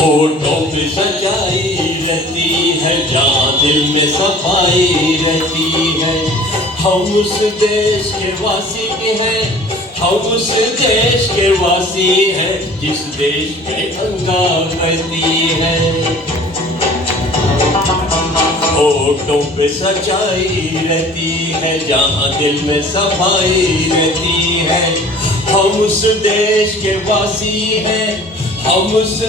होठों पे सच्चाई रहती है, जहाँ दिल में सफाई रहती है। हम उस देश के वासी हैं, हम उस देश के वासी हैं, जिस देश में गंगा बहती है। होठों पे सच्चाई रहती है, जहाँ दिल में सफाई रहती है। हम उस देश के वासी हैं, हम उस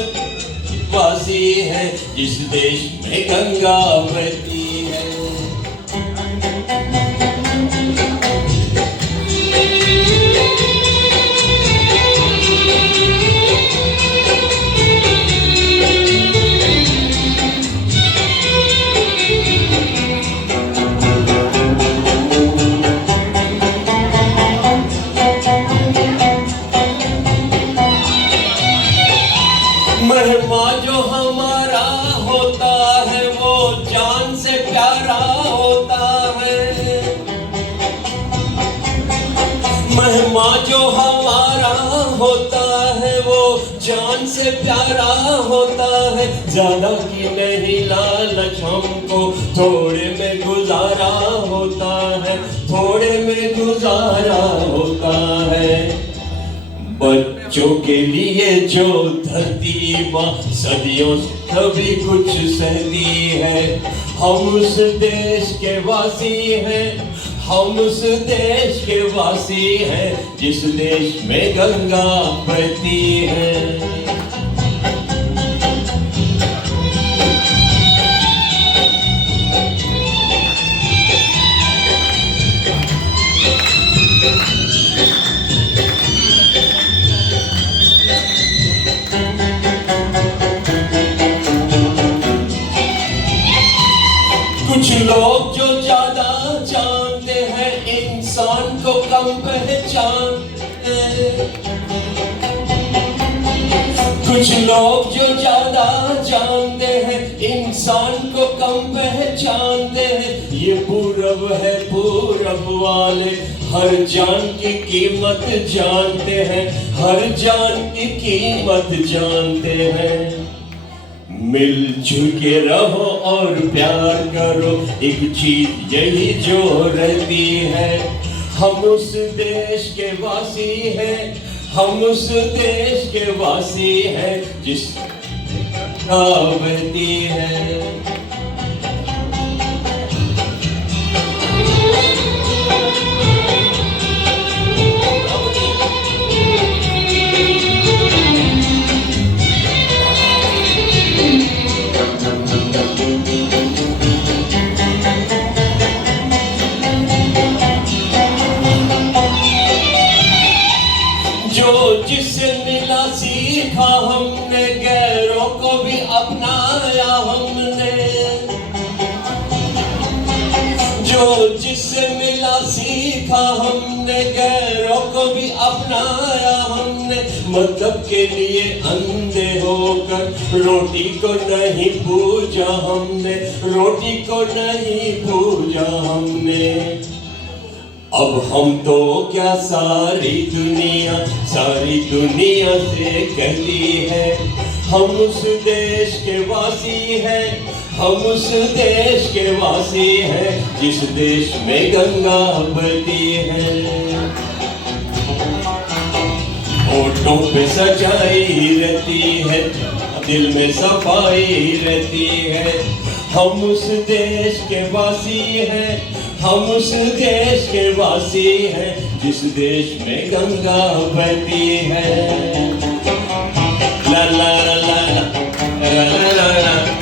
वासी हैं, जिस देश में गंगा बहती है। मेहमान जो हमारा होता है, वो जान से प्यारा होता है। मेहमान जो हमारा होता है, वो जान से प्यारा होता है। ज्यादा की नहीं लालच हमको, थोड़े में गुजारा होता है, थोड़े में गुजारा होता है। बच्चों के लिए जो धरती माँ सदियों से कभी कुछ सहती है। हम उस देश के वासी हैं, हम उस देश के वासी हैं, जिस देश में गंगा बहती है। कुछ लोग जो ज्यादा जानते हैं, इंसान को कम पहचानते हैं। कुछ लोग जो ज्यादा जानते हैं, इंसान को कम पहचानते हैं। ये पूरब है, पूरब वाले हर जान की कीमत जानते हैं, हर जान की कीमत जानते हैं। मिलजुल के रहो और प्यार करो, एक चीज यही जो रहती है। हम उस देश के वासी हैं, हम उस देश के वासी हैं, जिस का बहती है। जो जिससे मिला सीखा हमने, गैरों को भी अपनाया हमने। जो जिससे मिला सीखा हमने, गैरों को भी अपनाया हमने। मतलब के लिए अंधे होकर रोटी को नहीं पूजा हमने, रोटी को नहीं पूजा हमने। अब हम तो क्या सारी दुनिया से कहती है। हम उस देश के वासी हैं, हम उस देश के वासी हैं, जिस देश में गंगा बहती है। होठों पे सच्चाई रहती है, दिल में सफाई रहती है। हम उस देश के वासी हैं, हम उस देश के वासी हैं, जिस देश में गंगा बहती है। ला ला ला ला ला ला ला ला।